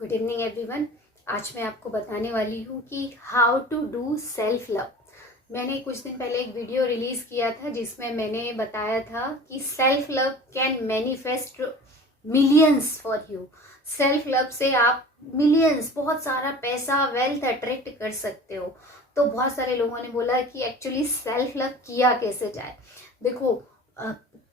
Good evening everyone. आज मैं आपको बताने वाली हूँ कि how to do self love. मैंने कुछ दिन पहले एक वीडियो रिलीज किया था जिसमें मैंने बताया था कि self love can manifest millions for you. Self love से आप मिलियंस, बहुत सारा पैसा, वेल्थ अट्रैक्ट कर सकते हो। तो बहुत सारे लोगों ने बोला कि एक्चुअली सेल्फ लव किया कैसे जाए। देखो,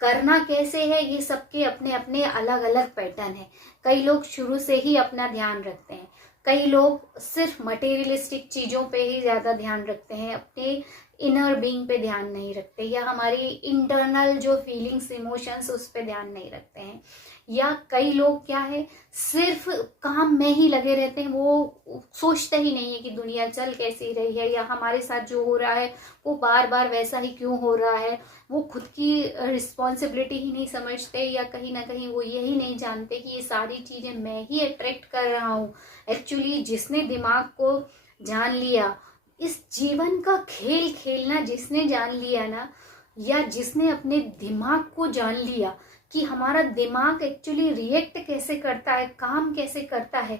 करना कैसे है ये सबके अपने अपने अलग अलग पैटर्न है। कई लोग शुरू से ही अपना ध्यान रखते हैं, कई लोग सिर्फ मटेरियलिस्टिक चीजों पे ही ज्यादा ध्यान रखते हैं, अपने इनर बीइंग पे ध्यान नहीं रखते, या हमारी इंटरनल जो फीलिंग्स इमोशंस उस पे ध्यान नहीं रखते हैं। या कई लोग क्या है, सिर्फ काम में ही लगे रहते हैं, वो सोचते ही नहीं है कि दुनिया चल कैसी रही है या हमारे साथ जो हो रहा है वो बार बार वैसा ही क्यों हो रहा है। वो खुद की रिस्पॉन्सिबिलिटी ही नहीं समझते, या कहीं ना कहीं वो यही नहीं जानते कि ये सारी चीजें मैं ही अट्रैक्ट कर रहा हूँ। एक्चुअली जिसने दिमाग को जान लिया, इस जीवन का खेल खेलना जिसने जान लिया ना, या जिसने अपने दिमाग को जान लिया कि हमारा दिमाग एक्चुअली रिएक्ट कैसे करता है, काम कैसे करता है,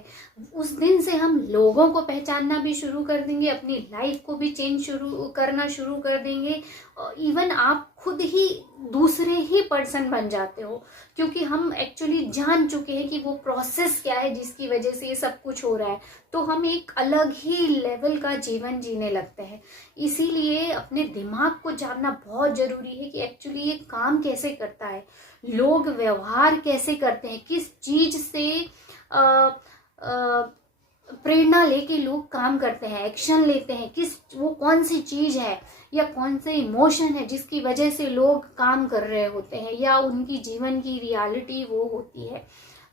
उस दिन से हम लोगों को पहचानना भी शुरू कर देंगे, अपनी लाइफ को भी चेंज करना शुरू कर देंगे। इवन आप खुद ही दूसरे ही पर्सन बन जाते हो, क्योंकि हम एक्चुअली जान चुके हैं कि वो प्रोसेस क्या है जिसकी वजह से ये सब कुछ हो रहा है। तो हम एक अलग ही लेवल का जीवन जीने लगते हैं। इसीलिए अपने दिमाग को जानना बहुत जरूरी है कि एक्चुअली ये काम कैसे करता है, लोग व्यवहार कैसे करते हैं, किस चीज से प्रेरणा लेके लोग काम करते हैं, एक्शन लेते हैं, वो कौन सी चीज है या कौन से इमोशन है जिसकी वजह से लोग काम कर रहे होते हैं, या उनकी जीवन की रियलिटी वो होती है।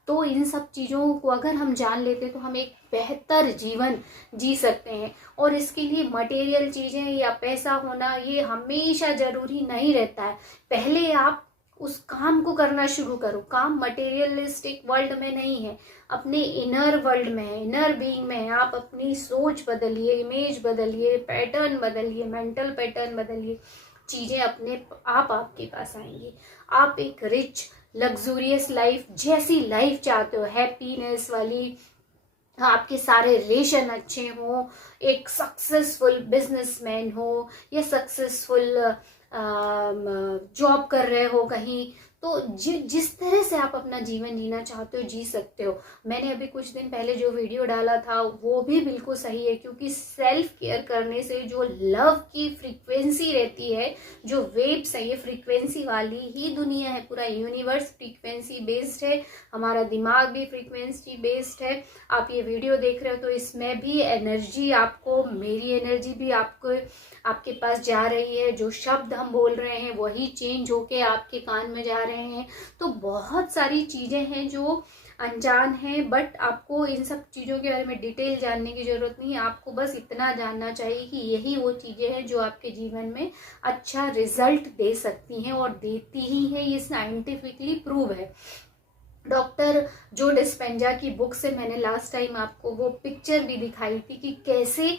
तो इन सब चीज़ों को अगर हम जान लेते तो हम एक बेहतर जीवन जी सकते हैं। और इसके लिए मटेरियल चीज़ें या पैसा होना ये हमेशा जरूरी नहीं रहता है। पहले आप उस काम को करना शुरू करो। काम मटेरियलिस्टिक वर्ल्ड में नहीं है, अपने इनर वर्ल्ड में है, इनर बीइंग में है। आप अपनी सोच बदलिए, इमेज बदलिए, पैटर्न बदलिए, मेंटल पैटर्न बदलिए, चीजें अपने आप आपके पास आएंगी। आप एक रिच लग्जूरियस लाइफ जैसी लाइफ चाहते हो, हैप्पीनेस वाली, आपके सारे रिलेशन अच्छे हो, एक सक्सेसफुल बिजनेसमैन हो, या सक्सेसफुल जॉब कर रहे हो कहीं, तो जिस तरह से आप अपना जीवन जीना चाहते हो जी सकते हो। मैंने अभी कुछ दिन पहले जो वीडियो डाला था वो भी बिल्कुल सही है, क्योंकि सेल्फ केयर करने से जो लव की फ्रीक्वेंसी रहती है, जो वेव्स है, ये फ्रीक्वेंसी वाली ही दुनिया है। पूरा यूनिवर्स फ्रीक्वेंसी बेस्ड है, हमारा दिमाग भी फ्रीक्वेंसी बेस्ड है। आप ये वीडियो देख रहे हो तो इसमें भी एनर्जी, आपको मेरी एनर्जी भी आपके पास जा रही है। जो शब्द हम बोल रहे हैं वही चेंज होके आपके कान में जा रहे हैं। तो बहुत सारी चीजें हैं जो अनजान है, बट आपको इन सब चीजों के बारे में डिटेल जानने की जरूरत नहीं है। आपको बस इतना जानना चाहिए कि यही वो चीजें हैं जो आपके जीवन में अच्छा रिजल्ट दे सकती हैं, और देती ही है, ये साइंटिफिकली प्रूव है। डॉक्टर जो डिस्पेंजा की बुक से मैंने लास्ट टाइम आपको वो पिक्चर भी दिखाई थी कि कैसे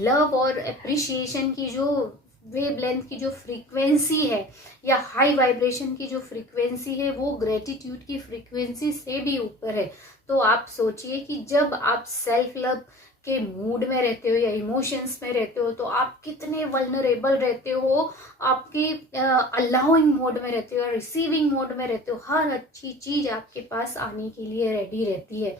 लव और अप्रिशिएशन की जो वेवलेंथ की जो फ्रीक्वेंसी है, या हाई वाइब्रेशन की जो फ्रीक्वेंसी है, वो ग्रेटिट्यूड की फ्रीक्वेंसी से भी ऊपर है। तो आप सोचिए कि जब आप सेल्फ लव के मूड में रहते हो या इमोशंस में रहते हो तो आप कितने वल्नरेबल रहते हो, आपके अलाउइंग मोड में रहते हो, रिसीविंग मोड में रहते हो। हर अच्छी चीज आपके पास आने के लिए रेडी रहती है।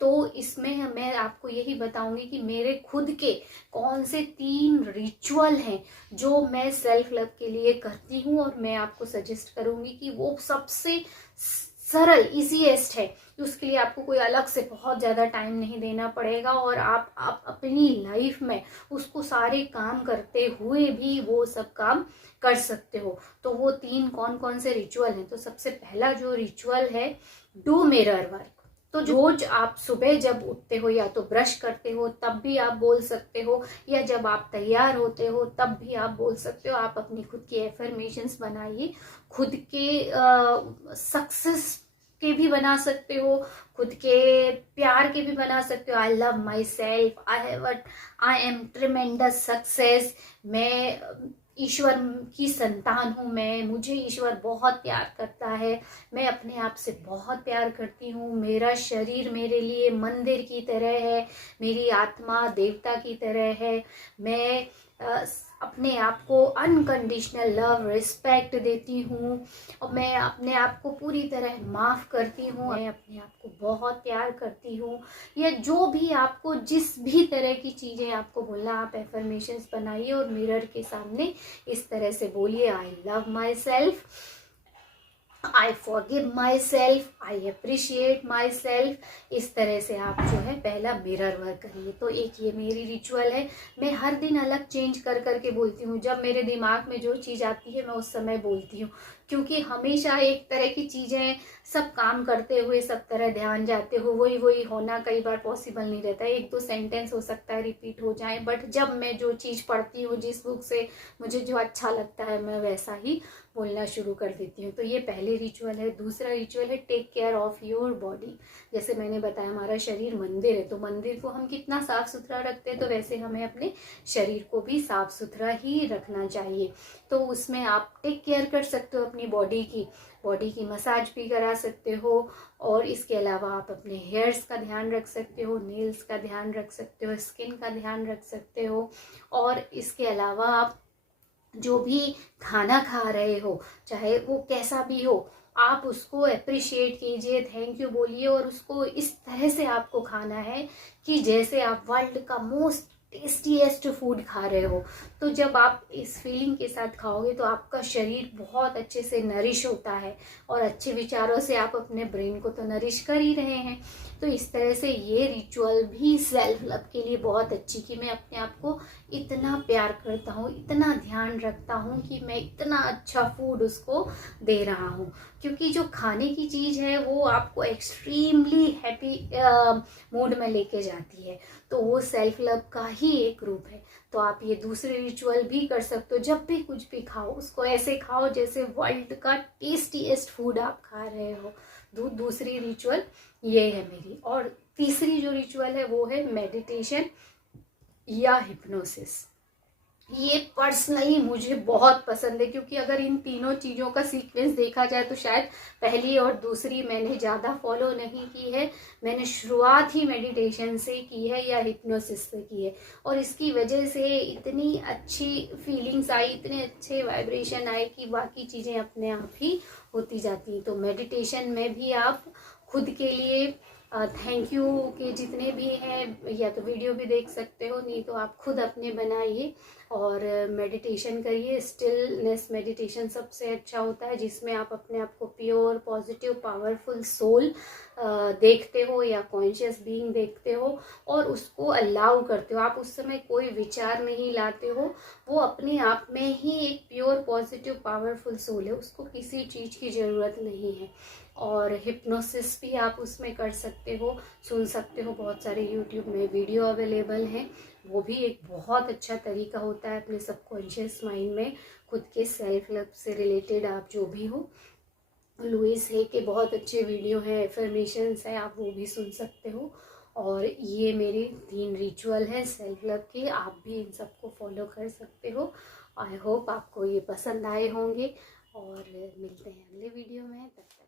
तो इसमें मैं आपको यही बताऊंगी कि मेरे खुद के कौन से 3 रिचुअल हैं जो मैं सेल्फ लव के लिए करती हूँ, और मैं आपको सजेस्ट करूंगी कि वो सबसे सरल इजीएस्ट है। उसके लिए आपको कोई अलग से बहुत ज्यादा टाइम नहीं देना पड़ेगा, और आप अपनी लाइफ में उसको सारे काम करते हुए भी वो सब काम कर सकते हो। तो वो 3 कौन कौन से रिचुअल हैं। तो सबसे पहला जो रिचुअल है, डू मिरर वर्क। तो रोज आप सुबह जब उठते हो या तो ब्रश करते हो तब भी आप बोल सकते हो, या जब आप तैयार होते हो तब भी आप बोल सकते हो। आप अपनी खुद की एफर्मेशंस बनाइए, खुद के सक्सेस के भी बना सकते हो, खुद के प्यार के भी बना सकते हो। I love my self, I am tremendous success, मैं ईश्वर की संतान हूँ मैं, मुझे ईश्वर बहुत प्यार करता है, मैं अपने आप से बहुत प्यार करती हूँ, मेरा शरीर मेरे लिए मंदिर की तरह है, मेरी आत्मा देवता की तरह है, मैं अपने आप को अनकंडीशनल लव रिस्पेक्ट देती हूँ और मैं अपने आप को पूरी तरह माफ़ करती हूँ, मैं अपने आप को बहुत प्यार करती हूँ। या जो भी आपको जिस भी तरह की चीज़ें आपको बोलना, आप एफर्मेशंस बनाइए और मिरर के सामने इस तरह से बोलिए, I love my self, I forgive my self, I appreciate my self. इस तरह से आप जो है पहला मिरर वर्क करिए। तो एक ये मेरी रिचुअल है, मैं हर दिन अलग चेंज कर करके बोलती हूँ। जब मेरे दिमाग में जो चीज़ आती है मैं उस समय बोलती हूँ, क्योंकि हमेशा एक तरह की चीज़ें सब काम करते हुए सब तरह ध्यान जाते हो, वही वही होना कई बार पॉसिबल नहीं रहता है। एक दो सेंटेंस हो सकता है रिपीट हो जाए, बट जब मैं जो चीज़ पढ़ती हूँ, जिस बुक से मुझे जो अच्छा लगता है, मैं वैसा ही बोलना शुरू कर देती हूँ। तो ये पहले रिचुअल है। दूसरा रिचुअल है take care of your body. जैसे मैंने बताया हमारा शरीर मंदिर है, तो मंदिर को हम कितना साफ सुथरा रखते हैं, तो वैसे हमें अपने शरीर को भी साफ सुथरा ही रखना चाहिए। तो उसमें आप टेक केयर कर सकते हो अपनी बॉडी की मसाज भी करा सकते हो, और इसके अलावा आप अपने हेयर्स का ध्यान रख सकते हो, नेल्स का ध्यान रख सकते हो, स्किन का ध्यान रख सकते हो। और इसके अलावा आप जो भी खाना खा रहे हो, चाहे वो कैसा भी हो, आप उसको अप्रिशिएट कीजिए, थैंक यू बोलिए, और उसको इस तरह से आपको खाना है कि जैसे आप वर्ल्ड का मोस्ट टेस्टीएस्ट फूड खा रहे हो। तो जब आप इस फीलिंग के साथ खाओगे तो आपका शरीर बहुत अच्छे से नरिश होता है, और अच्छे विचारों से आप अपने ब्रेन को तो नरिश कर ही रहे हैं। तो इस तरह से ये रिचुअल भी सेल्फ लव के लिए बहुत अच्छी, कि मैं अपने आप को इतना प्यार करता हूँ, इतना ध्यान रखता हूँ कि मैं इतना अच्छा फूड उसको दे रहा हूँ। क्योंकि जो खाने की चीज़ है वो आपको एक्सट्रीमली हैप्पी मूड में लेके जाती है, तो वो सेल्फ लव का ही एक रूप है। तो आप ये दूसरे रिचुअल भी कर सकते हो। जब भी कुछ भी खाओ उसको ऐसे खाओ जैसे वर्ल्ड का टेस्टीएस्ट फूड आप खा रहे हो। दूसरी रिचुअल ये है मेरी। और तीसरी जो रिचुअल है वो है मेडिटेशन या हिप्नोसिस। ये पर्सनली मुझे बहुत पसंद है, क्योंकि अगर इन तीनों चीज़ों का सीक्वेंस देखा जाए तो शायद पहली और दूसरी मैंने ज़्यादा फॉलो नहीं की है। मैंने शुरुआत ही मेडिटेशन से की है या हिप्नोसिस से की है, और इसकी वजह से इतनी अच्छी फीलिंग्स आई, इतने अच्छे वाइब्रेशन आए कि बाकी चीज़ें अपने आप ही होती जाती हैं। तो मेडिटेशन में भी आप खुद के लिए थैंक यू के जितने भी हैं, या तो वीडियो भी देख सकते हो, नहीं तो आप खुद अपने बनाइए और मेडिटेशन करिए। स्टिलनेस मेडिटेशन सबसे अच्छा होता है, जिसमें आप अपने आप को प्योर पॉजिटिव पावरफुल सोल देखते हो या कॉन्शियस बीइंग देखते हो, और उसको अलाउ करते हो। आप उस समय कोई विचार नहीं लाते हो, वो अपने आप में ही एक प्योर पॉजिटिव पावरफुल सोल है, उसको किसी चीज़ की ज़रूरत नहीं है। और हिप्नोसिस भी आप उसमें कर सकते हो, सुन सकते हो, बहुत सारे यूट्यूब में वीडियो अवेलेबल हैं। वो भी एक बहुत अच्छा तरीका होता है अपने सबकॉन्शियस माइंड में खुद के सेल्फ लव से रिलेटेड आप जो भी हो। लुइस है के बहुत अच्छे वीडियो हैं, एफर्मेशंस हैं, आप वो भी सुन सकते हो। और ये मेरे 3 रिचुअल हैं सेल्फ लव के, आप भी इन सबको फॉलो कर सकते हो। आई होप आपको ये पसंद आए होंगे, और मिलते हैं अगले वीडियो में। तब तक